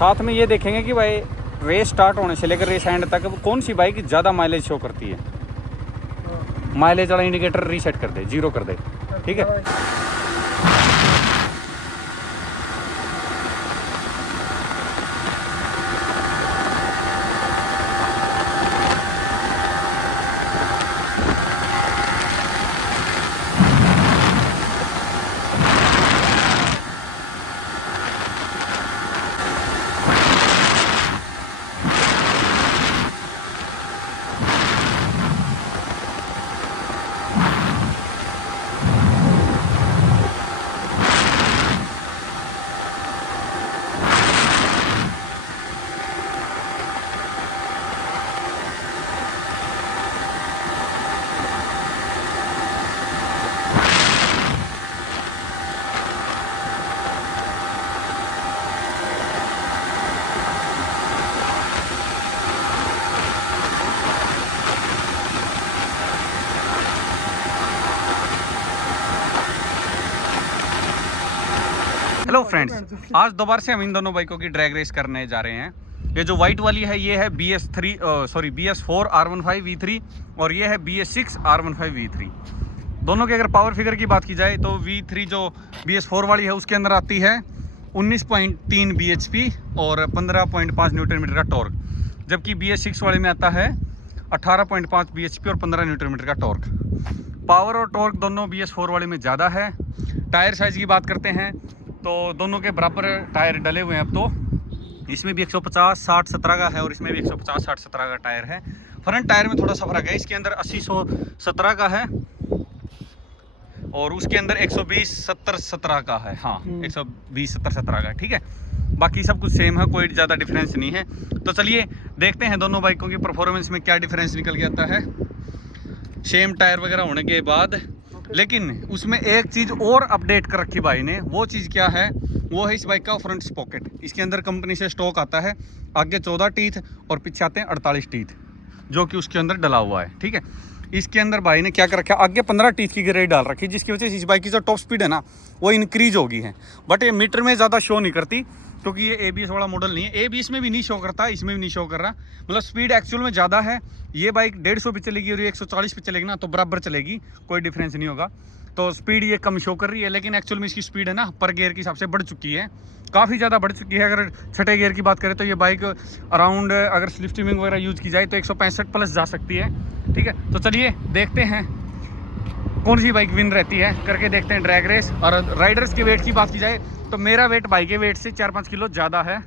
साथ में ये देखेंगे कि भाई रेस स्टार्ट होने से लेकर रेस एंड तक कौन सी बाइक ज़्यादा माइलेज शो करती है। माइलेज वाला इंडिकेटर रीसेट कर दे, 0 कर दे, ठीक है। हेलो फ्रेंड्स, आज दोबारा से हम इन दोनों बाइकों की ड्रैग रेस करने जा रहे हैं। ये जो वाइट वाली है ये है BS4 R15 V3 और ये है BS6 R15 V3। दोनों के अगर पावर फिगर की बात की जाए तो V3 जो BS4 वाली है उसके अंदर आती है 19.3 bhp और 15.5 न्यूटन मीटर का टॉर्क, जबकि BS6 वाले में आता है 18.5 bhp और 15 न्यूटन मीटर का टॉर्क। पावर और टॉर्क दोनों BS4 वाले में ज़्यादा है। टायर साइज़ की बात करते हैं तो दोनों के बराबर टायर डले हुए हैं। अब तो इसमें भी 150 60 17 का है और इसमें भी 150 60 17 का टायर है। फ्रंट टायर में थोड़ा सा फर्क है, इसके अंदर 80 117 का है और उसके अंदर 120 70 17 का है। हाँ, 120 70 17 का, ठीक है। बाकी सब कुछ सेम है, कोई ज़्यादा डिफरेंस नहीं है। तो चलिए देखते हैं दोनों बाइकों की परफॉर्मेंस में क्या डिफरेंस निकल के आता है सेम टायर वगैरह होने के बाद। लेकिन उसमें एक चीज़ और अपडेट कर रखी भाई ने, वो चीज़ क्या है, वो है इस बाइक का फ्रंट स्पॉकेट। इसके अंदर कंपनी से स्टॉक आता है आगे 14 टीथ और पीछे आते हैं 48 टीथ, जो कि उसके अंदर डला हुआ है, ठीक है। इसके अंदर भाई ने क्या कर रखा है, आगे 15 टीथ की ग्रेड डाल रखी है, जिसकी वजह से इस बाइक की जो टॉप स्पीड है ना वो इंक्रीज होगी है। बट ये मीटर में ज़्यादा शो नहीं करती क्योंकि ये ABS वाला मॉडल नहीं है। ABS में भी नहीं शो करता, इसमें भी नहीं शो कर रहा। मतलब स्पीड एक्चुअल में ज़्यादा है। ये बाइक 150 पे चलेगी और ये 140 पे चलेगी ना तो बराबर चलेगी, कोई डिफरेंस नहीं होगा। तो स्पीड ये कम शो कर रही है, लेकिन एक्चुअल में इसकी स्पीड है ना पर गियर के हिसाब से बढ़ चुकी है, काफ़ी ज़्यादा बढ़ चुकी है। अगर छठे गियर की बात करें तो ये बाइक अराउंड अगर स्लिप स्ट्रीमिंग वगैरह यूज़ की जाए तो 165 प्लस जा सकती है, ठीक है। तो चलिए देखते हैं कौन सी बाइक विन रहती है, करके देखते हैं ड्रैग रेस। और राइडर्स के वेट की बात की जाए तो मेरा वेट बाइक के वेट से 4-5 किलो ज़्यादा है।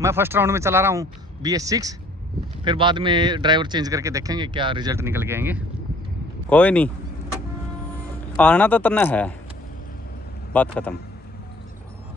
मैं फर्स्ट राउंड में चला रहा हूँ BS6, फिर बाद में ड्राइवर चेंज करके देखेंगे क्या रिजल्ट निकल के आएंगे। कोई नहीं, आना तो तना है, बात खत्म।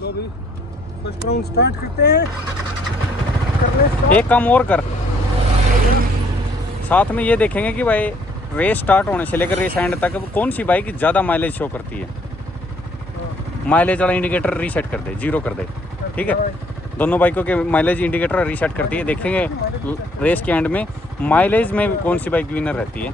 लो भाई, फर्स्ट राउंड स्टार्ट करते हैं। एक काम और कर, साथ में ये देखेंगे कि भाई रेस स्टार्ट होने से लेकर रेस एंड तक कौन सी बाइक ज़्यादा माइलेज शो करती है। माइलेज वाला इंडिकेटर रीसेट कर दे, 0 कर दे, ठीक है। दोनों बाइकों के माइलेज इंडिकेटर रीसेट करती है। देखेंगे रेस के एंड में माइलेज में कौन सी बाइक विनर रहती है।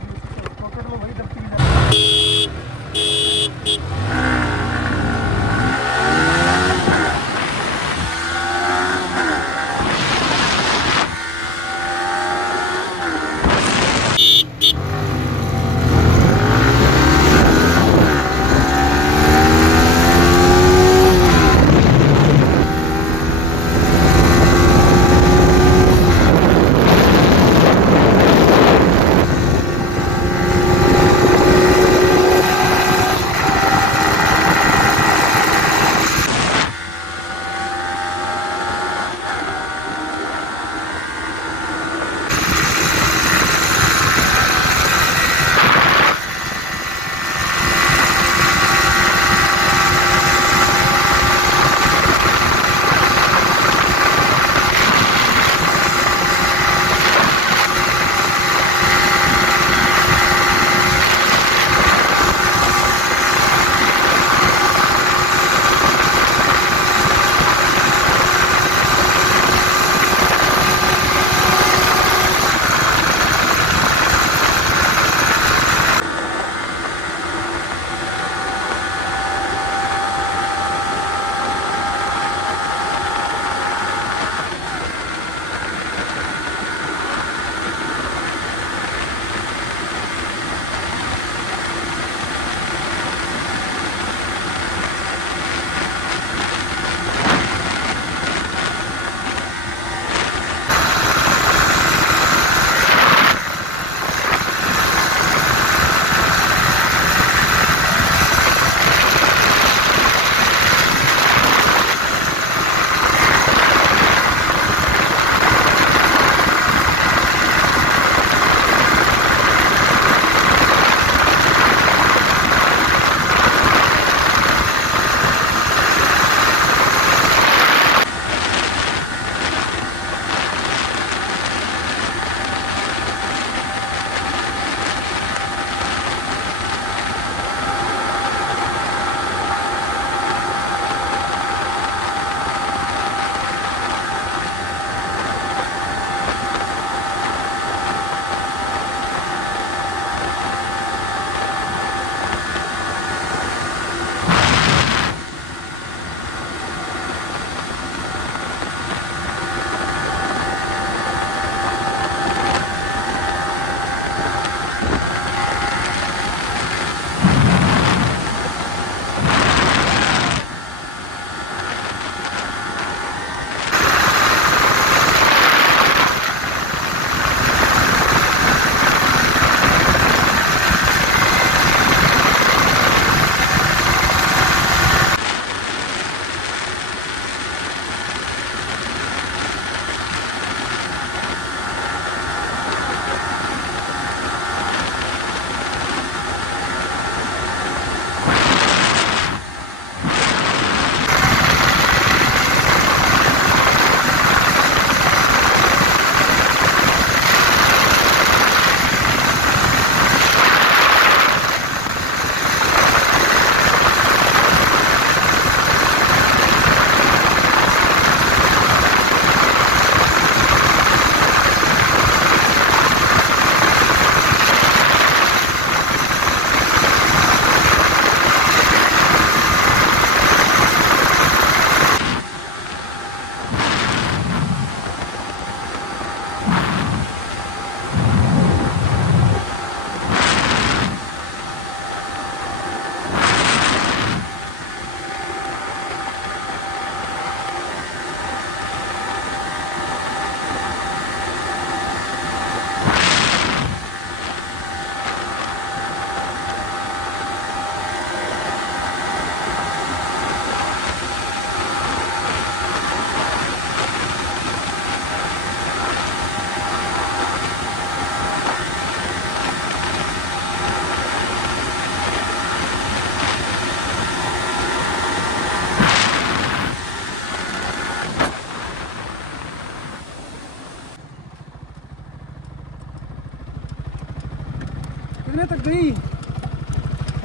कितने तक गई?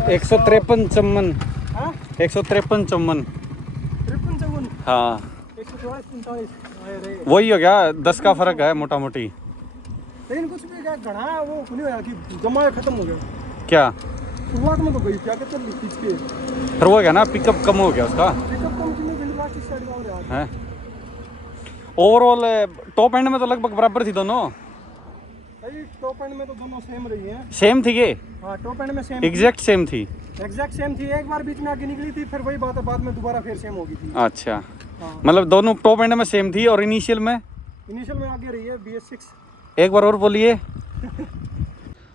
153 चम्मन, हाँ 153 चम्मन। 53 54 हाँ 144 45। अरे वही हो गया, 10 का फर्क है मोटा मोटी। लेकिन कुछ भी क्या घना वो नहीं होया कि जमा खत्म हो गया। क्या शुरुआत में तो गई क्या चल रही खींच के। फिर वो गया ना, पिकअप कम हो गया उसका पिकअप कम कितने घंटे लास्ट साइड का हो रहा है। है। ओवरऑल टॉप एंड में तो लगभग बराबर थी दोनों, भाई टॉप एंड में तो दोनों सेम रही हैं। सेम थी ये, हाँ टॉप एंड में सेम एग्जैक्ट सेम थी। एग्जैक्ट सेम थी। एक बार बीच में आगे निकली थी, फिर वही बात है, बाद में दोबारा फिर सेम हो गई थी। अच्छा, हाँ मतलब दोनों टॉप एंड में सेम थी और इनिशियल में इनिशियल में आगे रही है BS6। एक बार और बोलिए।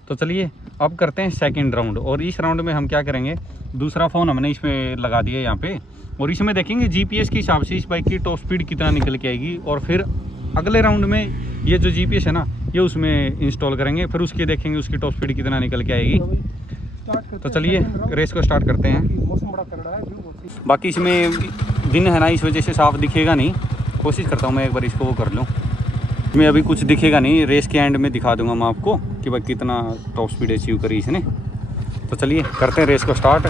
तो चलिए अब करते हैं सेकंड राउंड, और इस राउंड में हम क्या करेंगे, दूसरा फ़ोन हमने इसमें लगा दिया यहाँ पे, और इसमें देखेंगे जीपीएस के हिसाब से इस बाइक की टॉप स्पीड कितना निकल के आएगी, और फिर अगले राउंड में ये जो जीपीएस है ना ये उसमें इंस्टॉल करेंगे, फिर उसकी देखेंगे उसकी टॉप स्पीड कितना निकल के आएगी। तो चलिए रेस को स्टार्ट करते हैं। मौसम बड़ा करड़ा है, व्यू बहुत ही। बाकी इसमें दिन है ना, इस वजह से साफ दिखेगा नहीं, कोशिश करता हूँ मैं एक बार इसको वो कर लूँ। मैं अभी कुछ दिखेगा नहीं, रेस के एंड में दिखा दूंगा मैं आपको कि भाई कितना टॉप स्पीड अचीव करी इसने। तो चलिए करते हैं रेस को स्टार्ट।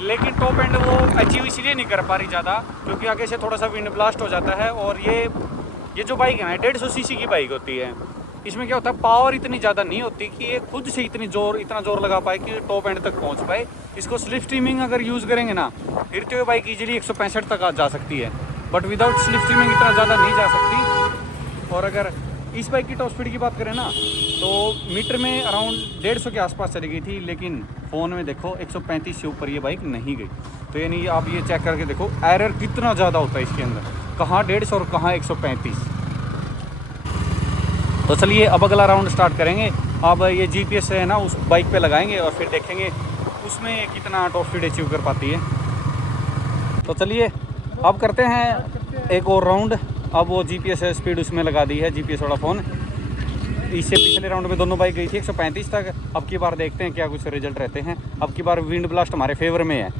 लेकिन टॉप एंड वो अचीव इसलिए नहीं कर पा रही ज़्यादा क्योंकि आगे से थोड़ा सा विंड ब्लास्ट हो जाता है, और ये जो बाइक है ना 150 सीसी की बाइक होती है। इसमें क्या होता है, पावर इतनी ज़्यादा नहीं होती कि ये खुद से इतना जोर लगा पाए कि टॉप एंड तक पहुंच पाए। इसको स्लिप स्ट्रीमिंग अगर यूज़ करेंगे ना फिर तो ये बाइक इजीली 165 तक जा सकती है, बट विदाउट स्लिप स्ट्रीमिंग इतना ज़्यादा नहीं जा सकती। और अगर इस बाइक की टॉप स्पीड की बात करें ना तो मीटर में अराउंड 150 के आसपास चली गई थी, लेकिन फ़ोन में देखो 135 से ऊपर ये बाइक नहीं गई। तो यानी आप ये चेक करके देखो एरर कितना ज़्यादा होता है इसके अंदर, कहाँ 150 और कहाँ 135। तो चलिए अब अगला राउंड स्टार्ट करेंगे। अब ये जीपीएस है ना उस बाइक पे लगाएंगे और फिर देखेंगे उसमें कितना टॉप स्पीड अचीव कर पाती है। तो चलिए अब करते हैं एक और राउंड। अब वो जीपीएस स्पीड उसमें लगा दी है, जीपीएस वाला फ़ोन। इससे पिछले राउंड में दोनों बाइक गई थी 135 तक। अब की बार देखते हैं क्या कुछ रिजल्ट रहते हैं। अब की बार विंड ब्लास्ट हमारे फेवर में है।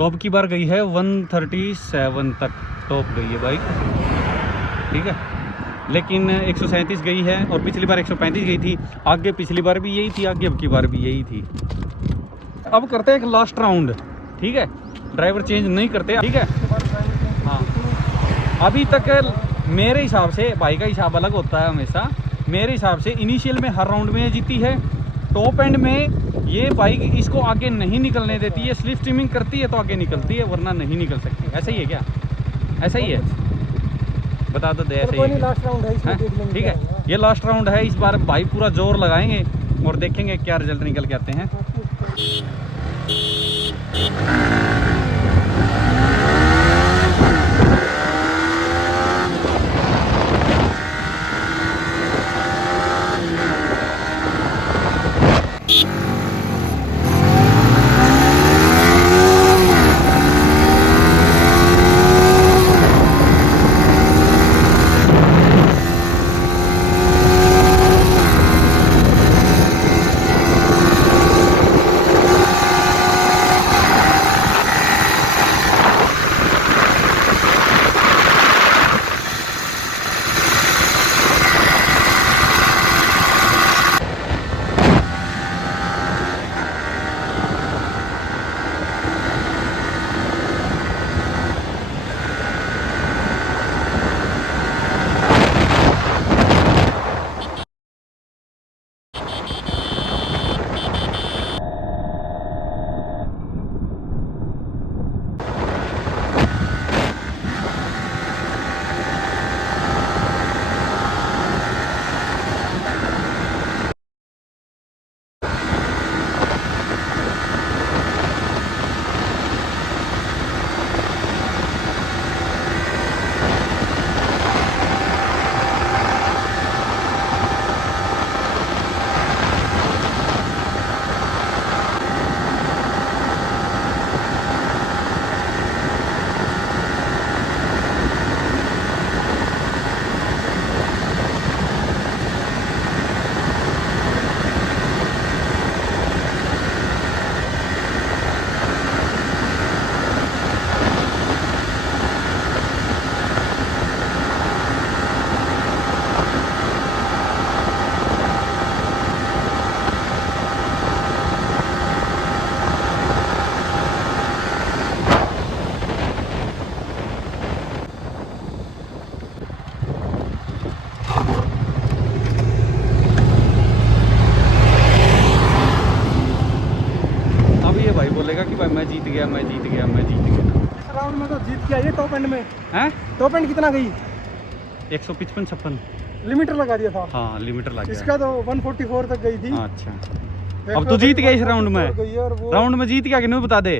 तो अब की बार गई है 137 तक टॉप गई है बाइक, ठीक है। लेकिन 137 गई है और पिछली बार 135 गई थी। आगे पिछली बार भी यही थी, आगे अब की बार भी यही थी। अब करते हैं एक लास्ट राउंड, ठीक है। ड्राइवर चेंज नहीं करते, ठीक है। हाँ, अभी तक मेरे हिसाब से, भाई का हिसाब अलग होता है हमेशा, मेरे हिसाब से इनिशियल में हर राउंड में जीती है। टॉप एंड में ये बाइक इसको आगे नहीं निकलने देती है। स्लिप स्ट्रीमिंग करती है तो आगे निकलती है, वरना नहीं निकल सकती। ऐसा ही है क्या? ऐसा ही है, बता दो दे। ऐसा ही है, लास्ट राउंड है इसमें, देख लेंगे। ठीक है, ये लास्ट राउंड है। इस बार भाई पूरा जोर लगाएंगे और देखेंगे क्या रिजल्ट निकल के आते हैं। बोलेगा कि भाई मैं जीत गया, मैं जीत गया, मैं जीत गया। इस राउंड में तो जीत गया ये टॉप एंड में। हैं? टॉप एंड कितना गई? 155-56 लिमिटर लगा दिया था। हाँ, लिमिटर लग गया। इसका तो 144 तक गई थी। अच्छा, अब तो जीत गया इस राउंड में। राउंड में जीत गया कि नहीं बता दे।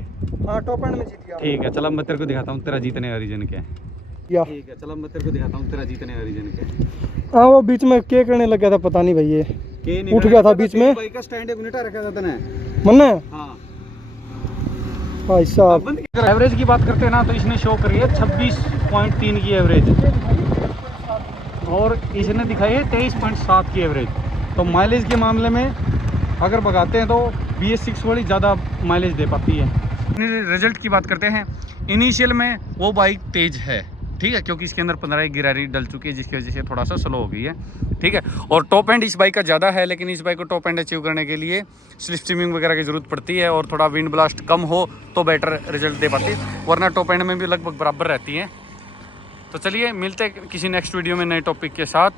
हाँ, टॉप एंड में जीत गया। ठीक है, चलो मैं तेरे को दिखाता हूँ तेरा जीतने का रीजन क्या है। ठीक है, चलो मैं तेरे को दिखाता हूँ तेरा जीतने का रीजन क्या है। हाँ, वो बीच में क्या करने लग गया था पता नहीं भाई, ये उठ गया था बीच में। बाइक का स्टैंड 1 मिनट रखा था तने मन्ने। हाँ भाई साहब, एवरेज की बात करते हैं ना, तो इसने शो करी है 26.3 की एवरेज और इसने दिखाई है 23.7 की एवरेज। तो माइलेज के मामले में अगर भगाते हैं तो BS6 वाली ज़्यादा माइलेज दे पाती है। रिजल्ट की बात करते हैं, इनिशियल में वो बाइक तेज है, ठीक है, क्योंकि इसके अंदर 15 की गिरारी डल चुकी है, जिसकी वजह से थोड़ा सा स्लो हो गई है, ठीक है। और टॉप एंड इस बाइक का ज़्यादा है, लेकिन इस बाइक को टॉप एंड अचीव करने के लिए स्लिप स्ट्रीमिंग वगैरह की ज़रूरत पड़ती है और थोड़ा विंड ब्लास्ट कम हो तो बेटर रिजल्ट दे पाती है, वरना टॉप एंड में भी लगभग बराबर रहती है। तो चलिए मिलते हैं किसी नेक्स्ट वीडियो में नए टॉपिक के साथ।